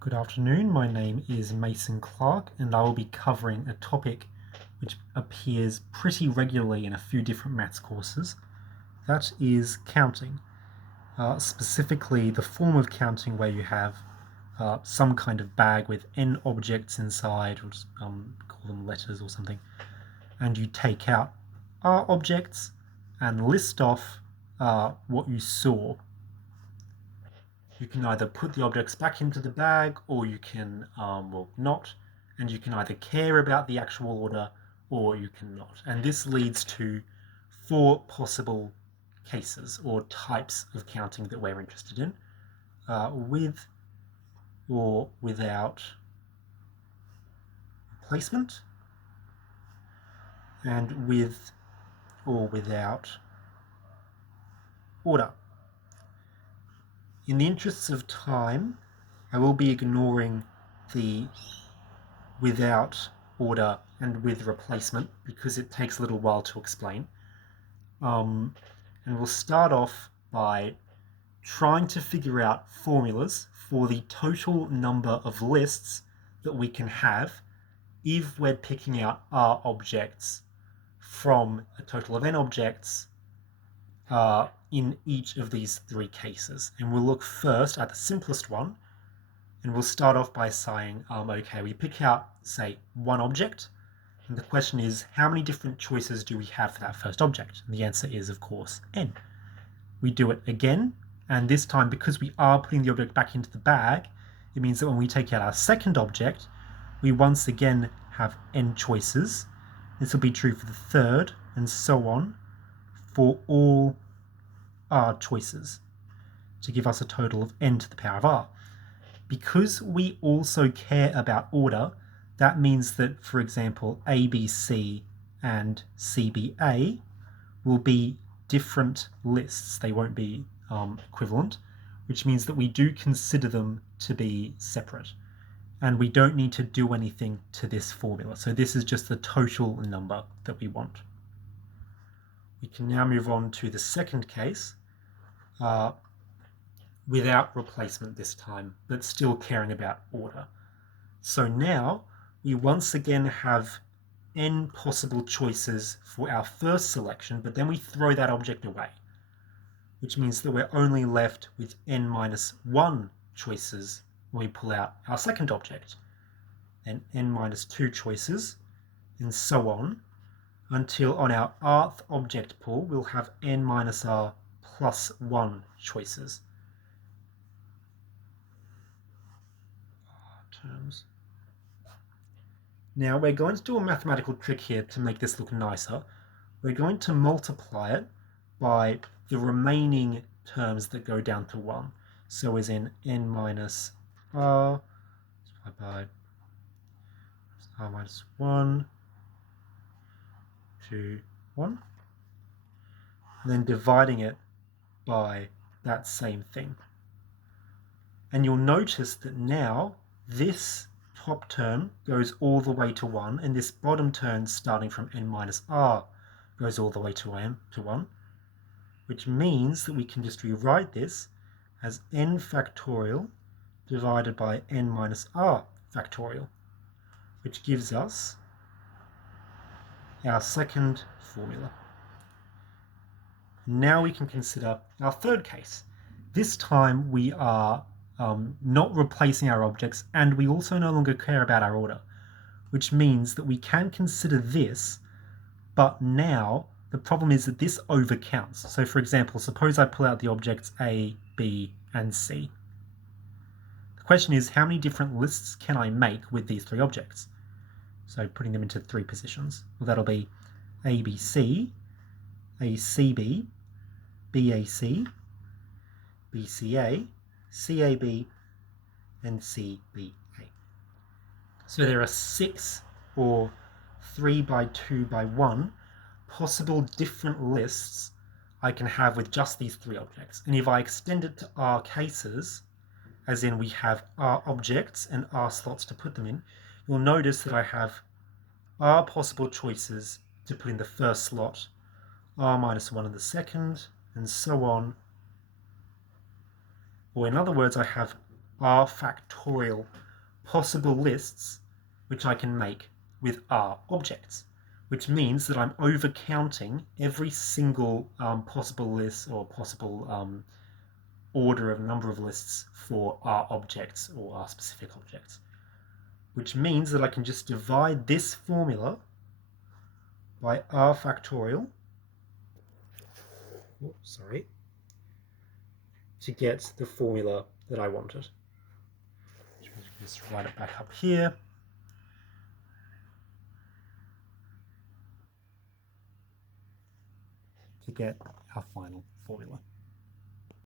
Good afternoon, my name is Mason Clark and I will be covering a topic which appears pretty regularly in a few different maths courses. That is counting, specifically the form of counting where you have some kind of bag with n objects inside, or just, call them letters or something, and you take out r objects and list off what you saw. You can either put the objects back into the bag or you can, not. And you can either care about the actual order or you cannot. And this leads to 4 possible cases or types of counting that we're interested in, with or without replacement, and with or without order. In the interests of time, I will be ignoring the without order and with replacement because it takes a little while to explain. And we'll start off by trying to figure out formulas for the total number of lists that we can have if we're picking out R objects from a total of n objects in each of these 3 cases. And we'll look first at the simplest one, and we'll start off by saying, okay, we pick out, say, 1 object, and the question is, how many different choices do we have for that first object? And the answer is, of course, n. We do it again, and this time, because we are putting the object back into the bag, it means that when we take out our second object, we once again have n choices. This will be true for the third, and so on, for all r choices, to give us a total of n to the power of r. Because we also care about order, that means that, for example, ABC and CBA will be different lists. They won't be equivalent, which means that we do consider them to be separate. And we don't need to do anything to this formula. So this is just the total number that we want. We can now move on to the second case, without replacement this time, but still caring about order. So now we once again have n possible choices for our first selection, but then we throw that object away, which means that we're only left with n minus 1 choices when we pull out our second object, and n minus 2 choices, and so on, until on our rth object pull we'll have n minus r plus 1 choices. Terms. Now we're going to do a mathematical trick here to make this look nicer. We're going to multiply it by the remaining terms that go down to 1. So as in n minus r by r minus 1 to 1. And then dividing it by that same thing. And you'll notice that now this top term goes all the way to 1, and this bottom term starting from n minus r goes all the way to 1, which means that we can just rewrite this as n factorial divided by n minus r factorial, which gives us our second formula. Now we can consider our third case. This time we are not replacing our objects, and we also no longer care about our order, which means that we can consider this, but now the problem is that this overcounts. So for example, suppose I pull out the objects A, B, and C. The question is, how many different lists can I make with these 3 objects? So putting them into 3 positions. Well, that'll be ABC, ACB, BAC, BCA, CAB, and CBA. So there are 6 or 3 by 2 by 1 possible different lists I can have with just these 3 objects. And if I extend it to R cases, as in we have R objects and R slots to put them in, you'll notice that I have R possible choices to put in the first slot, R minus 1 in the second, and so on. Or in other words, I have R factorial possible lists which I can make with R objects, which means that I'm overcounting every single possible list or possible order of number of lists for R objects or R specific objects, which means that I can just divide this formula by R factorial, to get the formula that I wanted. Just write it back up here. To get our final formula.